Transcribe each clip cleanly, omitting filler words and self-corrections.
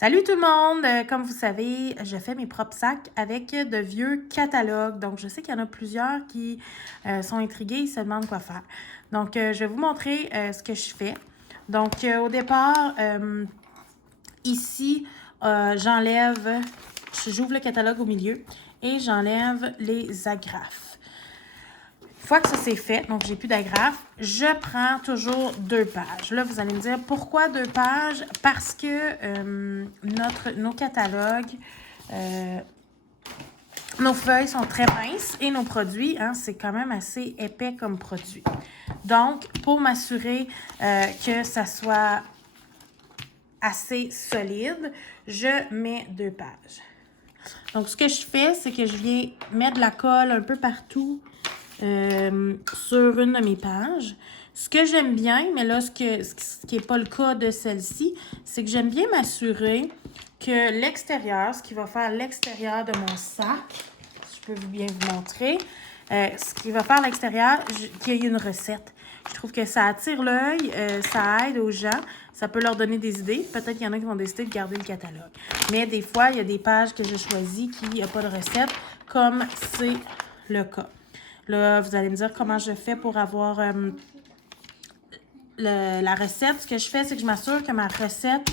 Salut tout le monde! Comme vous savez, je fais mes propres sacs avec de vieux catalogues. Donc, je sais qu'il y en a plusieurs qui sont intrigués, ils se demandent quoi faire. Donc, je vais vous montrer ce que je fais. Donc, au départ, ici, j'ouvre le catalogue au milieu et j'enlève les agrafes. Une fois que ça c'est fait, donc j'ai plus d'agrafes, je prends toujours 2 pages. Là, vous allez me dire, pourquoi 2 pages? Parce que nos catalogues, nos feuilles sont très minces et nos produits, c'est quand même assez épais comme produit. Donc, pour m'assurer que ça soit assez solide, je mets 2 pages. Donc, ce que je fais, c'est que je viens mettre de la colle un peu partout sur une de mes pages. Ce que j'aime bien, mais là, ce qui n'est pas le cas de celle-ci, c'est que j'aime bien m'assurer que l'extérieur, ce qui va faire l'extérieur de mon sac, je peux bien vous montrer, ce qui va faire l'extérieur, qu'il y ait une recette. Je trouve que ça attire l'œil, ça aide aux gens, ça peut leur donner des idées. Peut-être qu'il y en a qui vont décider de garder le catalogue. Mais des fois, il y a des pages que j'ai choisies qui n'ont pas de recette, comme c'est le cas. Là, vous allez me dire comment je fais pour avoir la recette. Ce que je fais, c'est que je m'assure que ma recette,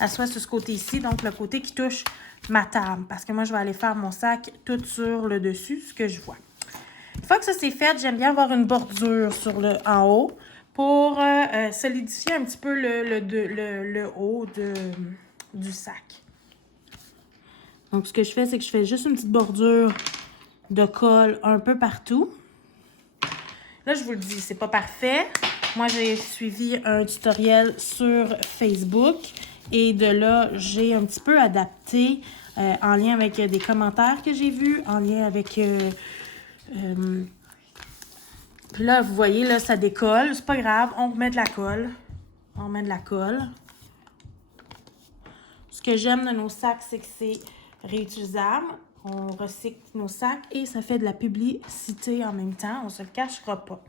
elle soit sur ce côté-ci, donc le côté qui touche ma table. Parce que moi, je vais aller faire mon sac tout sur le dessus, ce que je vois. Une fois que ça c'est fait, j'aime bien avoir une bordure en haut pour solidifier un petit peu le haut du sac. Donc, ce que je fais, c'est que je fais juste une petite bordure de colle un peu partout. Là, je vous le dis, c'est pas parfait. Moi, j'ai suivi un tutoriel sur Facebook et de là, j'ai un petit peu adapté en lien avec des commentaires que j'ai vus, en lien avec... puis là, vous voyez, là, ça décolle. C'est pas grave, on remet de la colle. On remet de la colle. Ce que j'aime de nos sacs, c'est que c'est réutilisable. On recycle nos sacs et ça fait de la publicité en même temps. On ne se le cachera pas.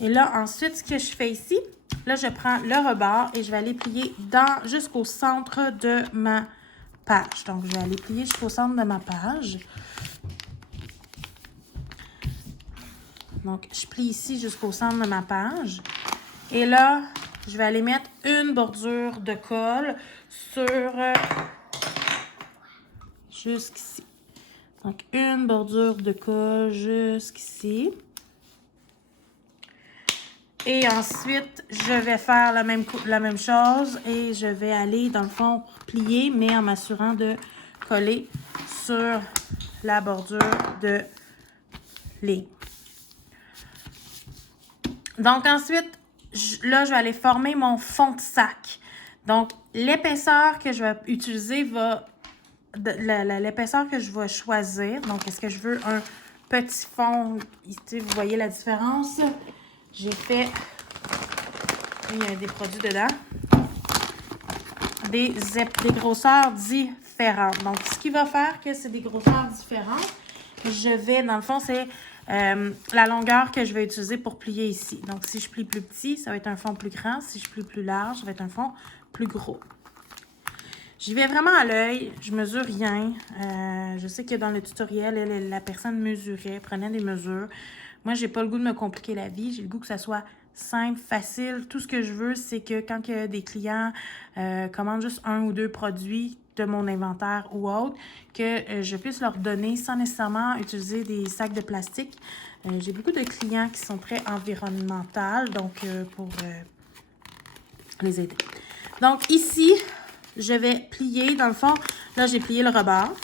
Et là, ensuite, ce que je fais ici, là, je prends le rebord et je vais aller plier jusqu'au centre de ma page. Donc, je vais aller plier jusqu'au centre de ma page. Donc, je plie ici jusqu'au centre de ma page. Et là, je vais aller mettre une bordure de colle sur jusqu'ici. Donc, une bordure de colle jusqu'ici. Et ensuite, je vais faire la même chose et je vais aller, dans le fond, plier, mais en m'assurant de coller sur la bordure de ligne. Donc, ensuite, là, je vais aller former mon fond de sac. Donc, l'épaisseur que je vais utiliser l'épaisseur que je vais choisir. Donc, est-ce que je veux un petit fond? Ici, vous voyez la différence? J'ai fait... Il y a des produits dedans. Des grosseurs différentes. Donc, ce qui va faire que c'est des grosseurs différentes, je vais, dans le fond, c'est la longueur que je vais utiliser pour plier ici. Donc, si je plie plus petit, ça va être un fond plus grand. Si je plie plus large, ça va être un fond plus gros. J'y vais vraiment à l'œil. Je mesure rien. Je sais que dans le tutoriel, la personne mesurait, prenait des mesures. Moi, j'ai pas le goût de me compliquer la vie. J'ai le goût que ça soit simple, facile. Tout ce que je veux, c'est que quand des clients commandent juste 1 ou 2 produits de mon inventaire ou autre, que je puisse leur donner sans nécessairement utiliser des sacs de plastique. J'ai beaucoup de clients qui sont très environnementaux, donc pour les aider. Donc ici, je vais plier, dans le fond, là j'ai plié le rebord.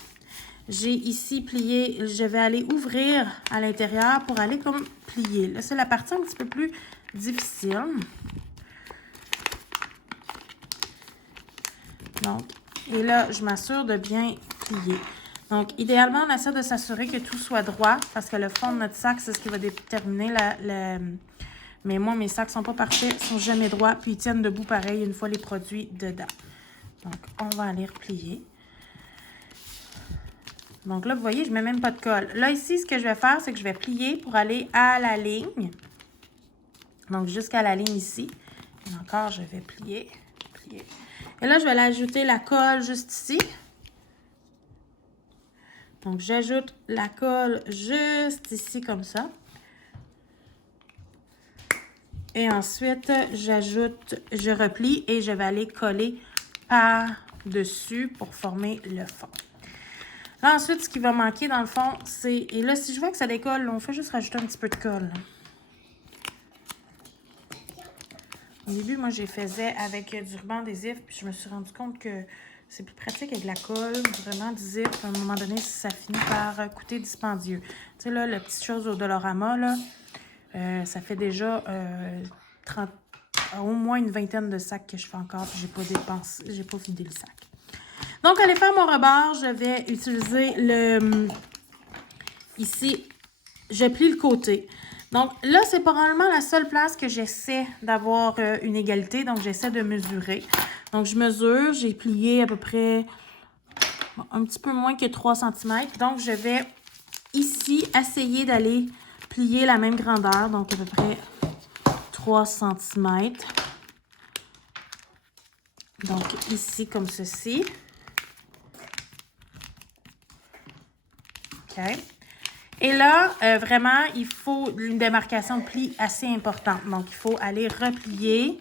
J'ai ici plié, je vais aller ouvrir à l'intérieur pour aller comme plier. Là, c'est la partie un petit peu plus difficile. Donc, et là, je m'assure de bien plier. Donc, idéalement, on essaie de s'assurer que tout soit droit parce que le fond de notre sac, c'est ce qui va déterminer Mais moi, mes sacs sont pas parfaits, ils sont jamais droits, puis ils tiennent debout pareil une fois les produits dedans. Donc, on va aller replier. Donc là, vous voyez, je ne mets même pas de colle. Là, ici, ce que je vais faire, c'est que je vais plier pour aller à la ligne. Donc, jusqu'à la ligne ici. Et encore, je vais plier, plier. Et là, je vais aller ajouter la colle juste ici. Donc, j'ajoute la colle juste ici, comme ça. Et ensuite, je replie et je vais aller coller par-dessus pour former le fond. Là, ensuite, ce qui va manquer dans le fond, c'est... Et là, si je vois que ça décolle, on fait juste rajouter un petit peu de colle. Au début, moi, je les faisais avec du ruban adhésif, puis je me suis rendu compte que c'est plus pratique avec la colle, vraiment adhésif. À un moment donné, ça finit par coûter dispendieux. Tu sais, là, la petite chose au Dollarama, là, ça fait déjà 30, au moins une vingtaine de sacs que je fais encore, puis j'ai pas vidé le sac. Donc, aller faire mon rebord, je vais utiliser le... Ici, je plie le côté. Donc, là, c'est probablement la seule place que j'essaie d'avoir une égalité. Donc, j'essaie de mesurer. Donc, je mesure. J'ai plié à peu près un petit peu moins que 3 cm. Donc, je vais ici essayer d'aller plier la même grandeur. Donc, à peu près 3 cm. Donc, ici, comme ceci. OK. Et là, vraiment, il faut une démarcation de pli assez importante. Donc, il faut aller replier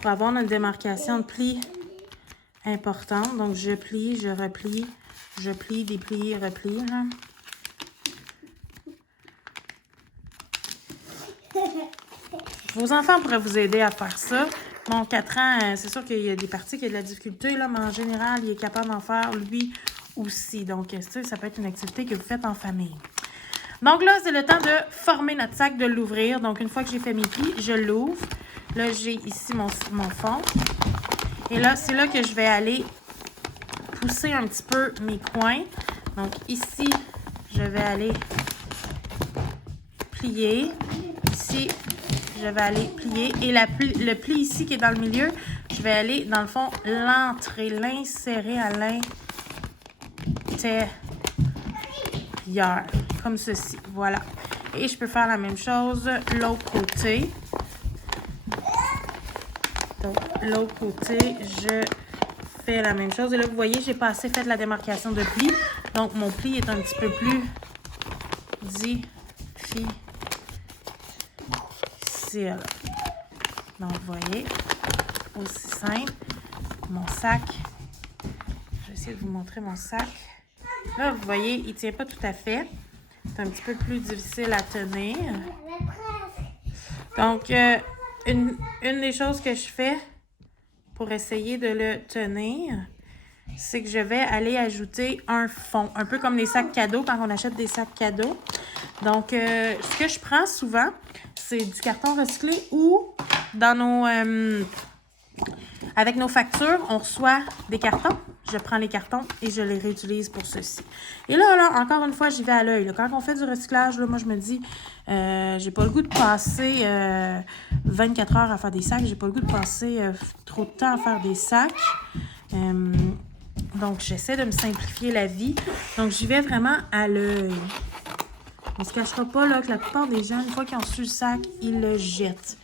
pour avoir une démarcation de pli importante. Donc, je plie, je replie, je plie, déplie, replie. Là. Vos enfants pourraient vous aider à faire ça. Bon, 4 ans, c'est sûr qu'il y a des parties qui ont de la difficulté, là, mais en général, il est capable d'en faire lui aussi. Donc, ça peut être une activité que vous faites en famille. Donc là, c'est le temps de former notre sac, de l'ouvrir. Donc, une fois que j'ai fait mes plis, je l'ouvre. Là, j'ai ici mon fond. Et là, c'est là que je vais aller pousser un petit peu mes coins. Donc, ici, je vais aller plier. Ici, je vais aller plier. Et le pli ici qui est dans le milieu, je vais aller, dans le fond, l'insérer à l'intérieur. Comme ceci. Voilà. Et je peux faire la même chose l'autre côté. Donc, l'autre côté, je fais la même chose. Et là, vous voyez, j'ai pas assez fait la démarcation de pli. Donc, mon pli est un petit peu plus difficile. Donc, vous voyez, aussi simple. Mon sac. Je vais essayer de vous montrer mon sac. Là, vous voyez, il ne tient pas tout à fait. C'est un petit peu plus difficile à tenir. Donc, une des choses que je fais pour essayer de le tenir, c'est que je vais aller ajouter un fond. Un peu comme les sacs cadeaux, quand on achète des sacs cadeaux. Donc, ce que je prends souvent, c'est du carton recyclé ou dans nos... avec nos factures, on reçoit des cartons. Je prends les cartons et je les réutilise pour ceci. Et là, encore une fois, j'y vais à l'œil. Quand on fait du recyclage, là, moi, je me dis, j'ai pas le goût de passer 24 heures à faire des sacs. J'ai pas le goût de passer trop de temps à faire des sacs. Donc, j'essaie de me simplifier la vie. Donc, j'y vais vraiment à l'œil. On ne se cachera pas là, que la plupart des gens, une fois qu'ils ont reçu le sac, ils le jettent.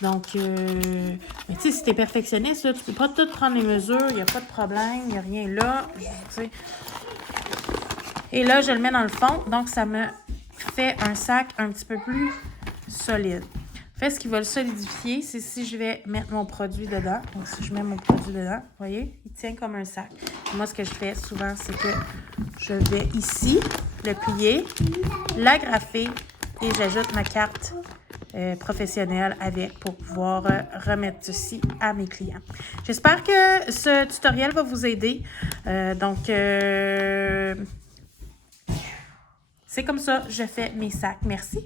Donc, mais tu sais, si tu es perfectionniste, là, tu peux pas tout prendre les mesures, il n'y a pas de problème, il n'y a rien là. Tu sais. Et là, je le mets dans le fond, donc ça me fait un sac un petit peu plus solide. En fait, ce qui va le solidifier, c'est si je vais mettre mon produit dedans. Donc, si je mets mon produit dedans, vous voyez, il tient comme un sac. Et moi, ce que je fais souvent, c'est que je vais ici le plier, l'agrafer et j'ajoute ma carte professionnelle avec pour pouvoir remettre ceci à mes clients. J'espère que ce tutoriel va vous aider. C'est comme ça, je fais mes sacs. Merci.